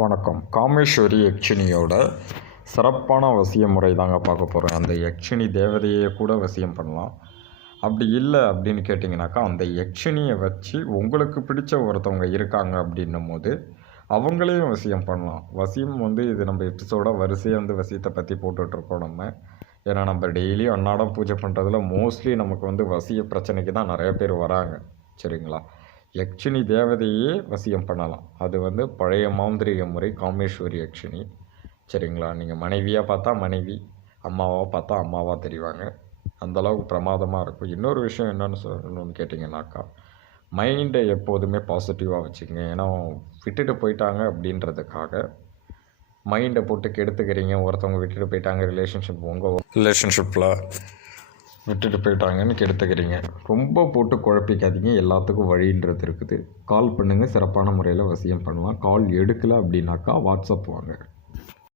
வணக்கம். காமேஸ்வரி யக்ஷினியோட சிறப்பான வசிய முறை தாங்க பார்க்க போகிறோம் அந்த யக்ஷினி தேவதையை கூட வசியம் பண்ணலாம். அப்படி இல்லை அப்படின்னு கேட்டிங்கனாக்கா அந்த யக்ஷினியை வச்சு உங்களுக்கு பிடிச்ச ஒருத்தவங்க இருக்காங்க அப்படின்னும் போது அவங்களையும் வசியம் பண்ணலாம். வசியம் வந்து இது நம்ம எபிசோட வரிசையாக வந்து வசியத்தை பற்றி போட்டுட்ருக்கோம் நம்ம. ஏன்னா நம்ம டெய்லியும் அன்னாடம் பூஜை பண்ணுறதுல மோஸ்ட்லி நமக்கு வந்து வசிய பிரச்சனைக்கு தான் நிறைய பேர் வராங்க. சரிங்களா? யக்ஷினி தேவதையே வசியம் பண்ணலாம். அது வந்து பழைய மாந்திரிக முறை காமேஸ்வரி யக்ஷினி சரிங்களா? நீங்கள் மனைவியாக பார்த்தா மனைவி அம்மாவாக பார்த்தா அம்மாவாக தெரிவாங்க. அந்தளவுக்கு பிரமாதமாக இருக்கும். இன்னொரு விஷயம் என்னென்னு சொல்லணும்னு கேட்டிங்கனாக்கா மைண்டை எப்போதுமே பாசிட்டிவாக வச்சுக்கோங்க. ஏன்னா விட்டுட்டு போயிட்டாங்க அப்படின்றதுக்காக மைண்டை போட்டு கெடுத்துக்கிறீங்க. ஒருத்தவங்க விட்டுட்டு போயிட்டாங்க ரிலேஷன்ஷிப் உங்கள் ரிலேஷன்ஷிப்பில் விட்டுட்டு போயிட்டாங்கன்னு கெடுத்துக்கிறீங்க. ரொம்ப போட்டு குழப்பிக்காதீங்க. எல்லாத்துக்கும் வழின்றது இருக்குது. கால் பண்ணுங்கள் சிறப்பான முறையில் வசியம் பண்ணலாம். கால் எடுக்கலை அப்படின்னாக்கா வாட்ஸ்அப் வாங்க.